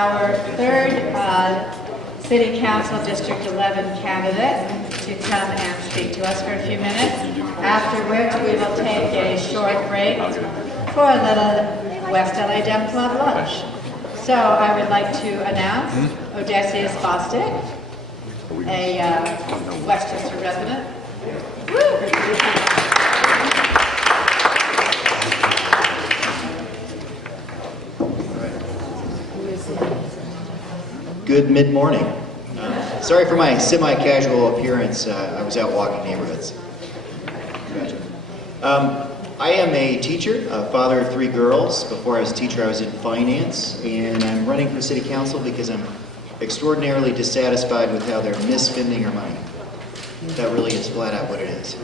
Our third City Council District 11 candidate to come and speak to us for a few minutes, after which we will take a short break for a little West LA Dem Club lunch. So I would like to announce Odysseus Bostick, a Westchester resident. Good mid-morning. Sorry for my semi-casual appearance. I was out walking neighborhoods. I am a teacher, a father of 3 girls. Before I was a teacher, I was in finance, and I'm running for city council because I'm extraordinarily dissatisfied with how they're misspending our money. That really is flat out what it is.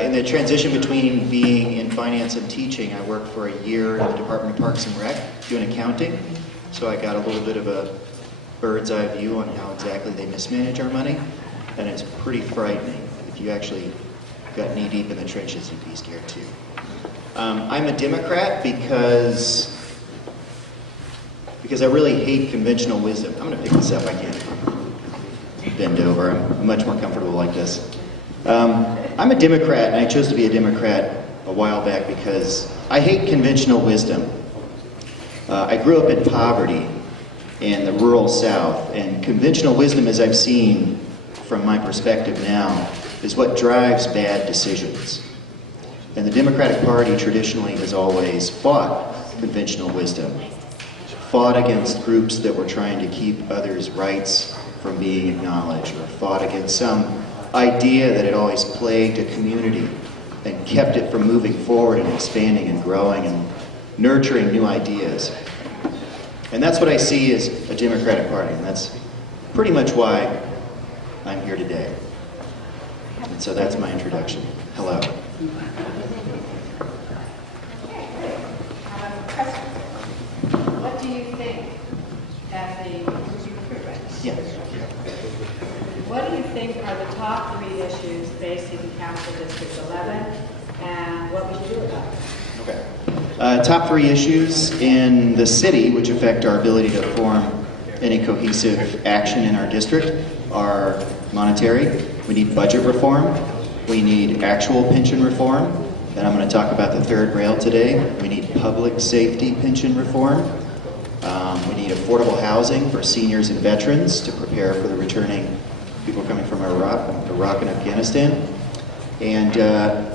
In the transition between being in finance and teaching, I worked for a year in the Department of Parks and Rec doing accounting, so I got a little bit of a bird's eye view on how exactly they mismanage our money, and it's pretty frightening. If you actually got knee deep in the trenches, you'd be scared too. I'm a Democrat because I really hate conventional wisdom. I'm going to pick this up. I can't bend over. I'm much more comfortable like this. I'm a Democrat, and I chose to be a Democrat a while back because I hate conventional wisdom. I grew up in poverty in the rural South, and conventional wisdom, as I've seen from my perspective now, is what drives bad decisions. And the Democratic Party traditionally has always fought conventional wisdom, fought against groups that were trying to keep others' rights from being acknowledged, or fought against some idea that had always plagued a community and kept it from moving forward and expanding and growing and nurturing new ideas. And that's what I see as a Democratic Party, and that's pretty much why I'm here today. And so that's my introduction. Hello. What do you think What do you think are the top 3 issues facing Council District 11, and what would you do about it? Okay. Top 3 issues in the city which affect our ability to form any cohesive action in our district are monetary. We need budget reform. We need actual pension reform. And I'm going to talk about the third rail today. We need public safety pension reform. We need affordable housing for seniors and veterans to prepare for the returning people coming from Iraq and Afghanistan. And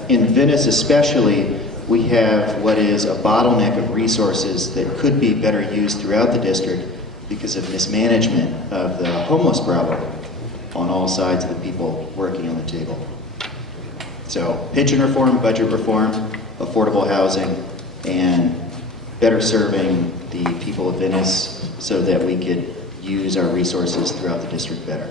in Venice especially, we have what is a bottleneck of resources that could be better used throughout the district because of mismanagement of the homeless problem on all sides of the people working on the table. So pension reform, budget reform, affordable housing, and better serving the people of Venice so that we could use our resources throughout the district better.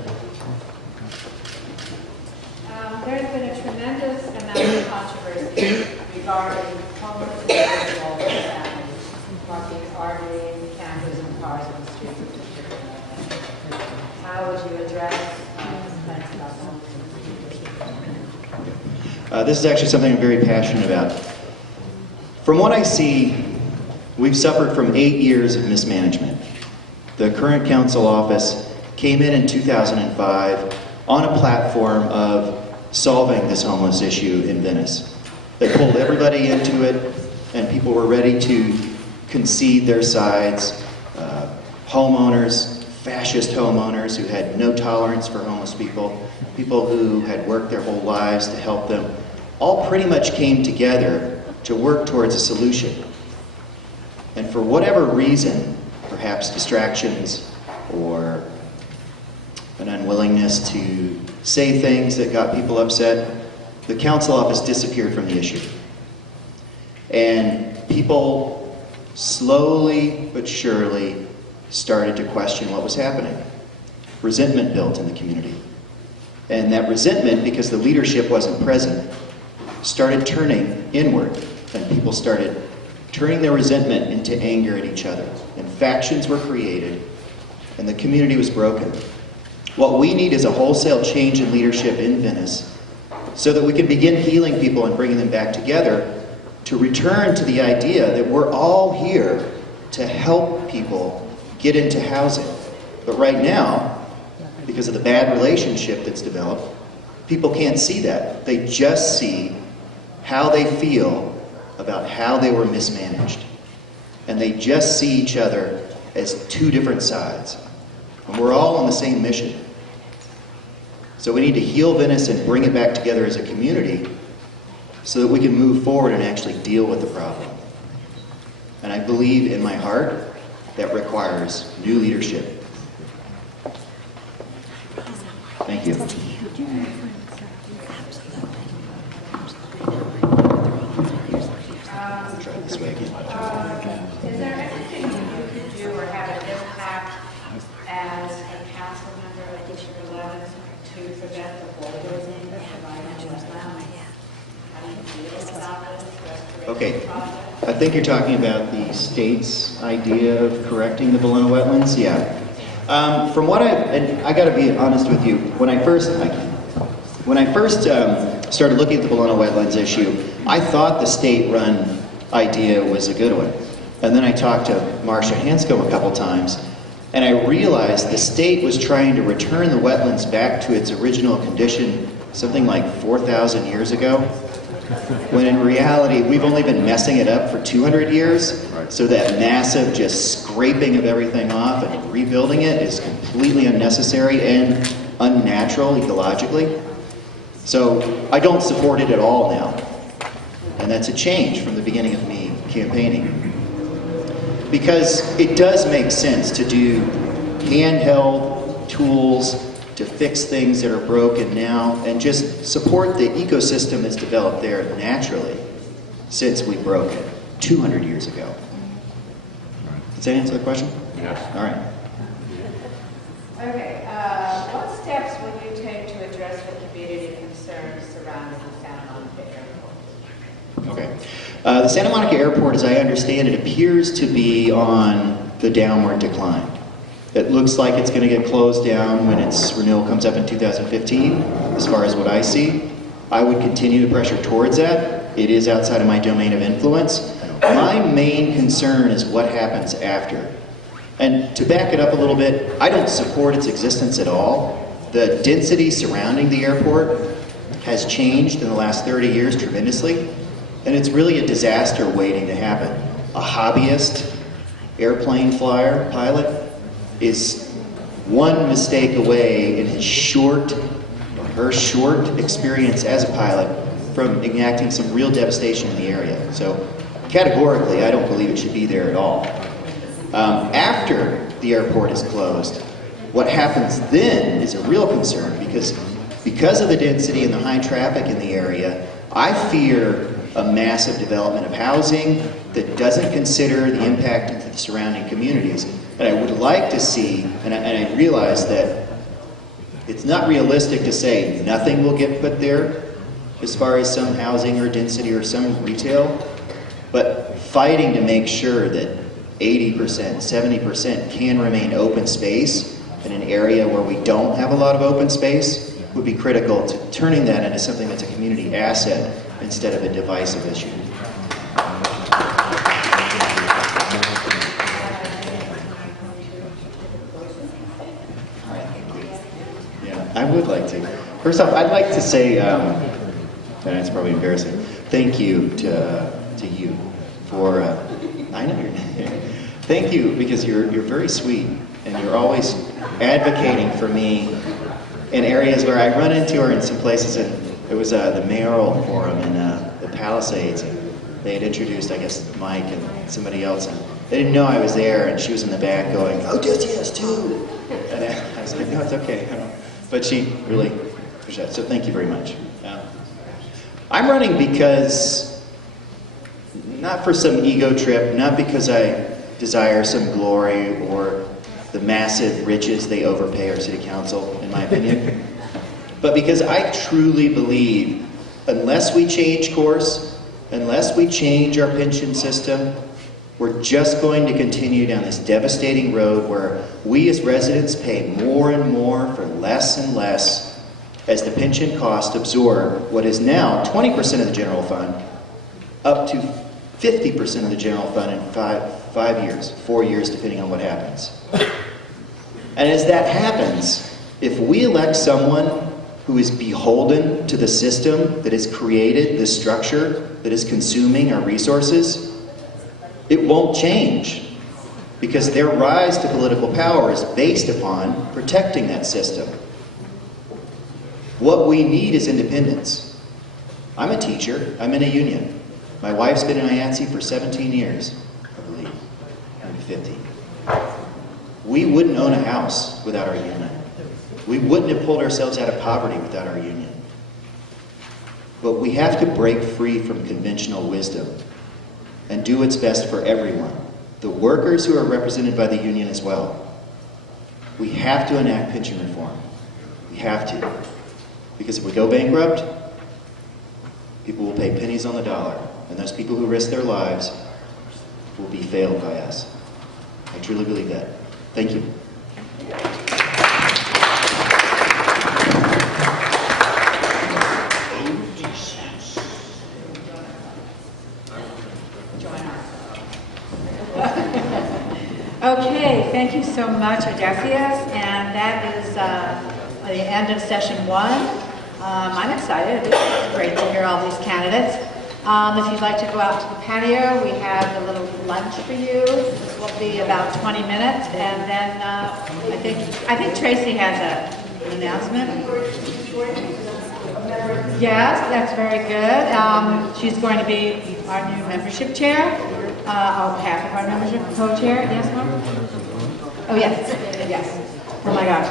There's been a tremendous amount of controversy regarding homeless individuals and families parking RVs, campers, and cars on the streets of District 11. How would you address complaints about homelessness? This is actually something I'm very passionate about. From what I see, we've suffered from 8 years of mismanagement. The current council office came in 2005 on a platform of solving this homeless issue in Venice. They pulled everybody into it, and people were ready to concede their sides. Homeowners, fascist homeowners who had no tolerance for homeless people, people who had worked their whole lives to help them, all pretty much came together to work towards a solution. And for whatever reason, perhaps distractions or an unwillingness to say things that got people upset, the council office disappeared from the issue. And people slowly but surely started to question what was happening. Resentment built in the community. And that resentment, because the leadership wasn't present, started turning inward. And people started turning their resentment into anger at each other. And factions were created, and the community was broken. What we need is a wholesale change in leadership in Venice so that we can begin healing people and bringing them back together to return to the idea that we're all here to help people get into housing. But right now, because of the bad relationship that's developed, people can't see that. They just see how they feel about how they were mismanaged. And they just see each other as two different sides. And we're all on the same mission. So we need to heal Venice and bring it back together as a community so that we can move forward and actually deal with the problem. And I believe in my heart that requires new leadership. Thank you. Try this way again. Is there anything you could do or have an impact as a council member of District 11 to prevent the bulldozing of environmental land? How do you feel about this? Okay, I think you're talking about the state's idea of correcting the below wetlands. Yeah. From what I got to be honest with you, when I first started looking at the below wetlands issue, I thought the state-run idea was a good one. And then I talked to Marcia Hanscom a couple times, and I realized the state was trying to return the wetlands back to its original condition something like 4,000 years ago, when in reality we've only been messing it up for 200 years. So that massive just scraping of everything off and rebuilding it is completely unnecessary and unnatural ecologically. So I don't support it at all now. And that's a change from the beginning of me campaigning. Because it does make sense to do handheld tools to fix things that are broken now and just support the ecosystem that's developed there naturally since we broke it 200 years ago. Does that answer the question? Yes. All right. Okay, what steps will you take to address the community concerns surrounding the Santa Monica Airport? Okay. The Santa Monica Airport, as I understand it, appears to be on the downward decline. It looks like it's going to get closed down when its renewal comes up in 2015, as far as what I see. I would continue to pressure towards that. It is outside of my domain of influence. My main concern is what happens after. And to back it up a little bit, I don't support its existence at all. The density surrounding the airport has changed in the last 30 years tremendously, and it's really a disaster waiting to happen. A hobbyist airplane flyer, pilot, is one mistake away in his short, or her short experience as a pilot from enacting some real devastation in the area. So categorically, I don't believe it should be there at all. After the airport is closed, what happens then is a real concern because of the density and the high traffic in the area, I fear a massive development of housing that doesn't consider the impact into the surrounding communities. And I would like to see, and I realize that it's not realistic to say nothing will get put there as far as some housing or density or some retail, but fighting to make sure that 80%, 70% can remain open space in an area where we don't have a lot of open space would be critical to turning that into something that's a community asset instead of a divisive issue. I would like to. First off, I'd like to say, and it's probably embarrassing, thank you to you for, I know your name. Thank you because you're very sweet and you're always advocating for me in areas where I run into or in some places. And it was the mayoral forum in the Palisades. And they had introduced, I guess, Mike and somebody else. And they didn't know I was there, and she was in the back going, "Odysseus too." And I was like, "No, it's okay." But she really pushed that, so thank you very much. I'm running because, not for some ego trip, not because I desire some glory or the massive riches they overpay our city council, in my opinion, but because I truly believe unless we change course, unless we change our pension system, we're just going to continue down this devastating road where we as residents pay more and more for less and less as the pension costs absorb what is now 20% of the general fund up to 50% of the general fund in 5 years, 4 years, depending on what happens. And as that happens, if we elect someone who is beholden to the system that has created this structure that is consuming our resources, it won't change, because their rise to political power is based upon protecting that system. What we need is independence. I'm a teacher. I'm in a union. My wife's been in IATSE for 17 years, I believe. Maybe 50. We wouldn't own a house without our union. We wouldn't have pulled ourselves out of poverty without our union. But we have to break free from conventional wisdom and do what's best for everyone. The workers who are represented by the union as well. We have to enact pension reform. We have to. Because if we go bankrupt, people will pay pennies on the dollar. And those people who risk their lives will be failed by us. I truly believe that. Thank you. Okay, thank you so much, Odysseus, and that is the end of session 1. I'm excited. It's great to hear all these candidates. If you'd like to go out to the patio, we have a little lunch for you. This will be about 20 minutes, and then I think Tracy has an announcement. Yes, that's very good. She's going to be our new membership chair. Half of our membership co-chair. Yes, Mark? Oh, yes. Yes. Oh, my gosh.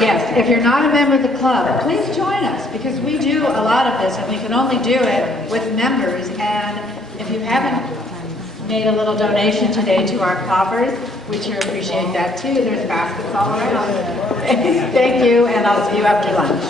Yes, if you're not a member of the club, please join us, because we do a lot of this, and we can only do it with members. And if you haven't made a little donation today to our coffers, we sure appreciate that, too. There's baskets all around. Thank you, and I'll see you after lunch.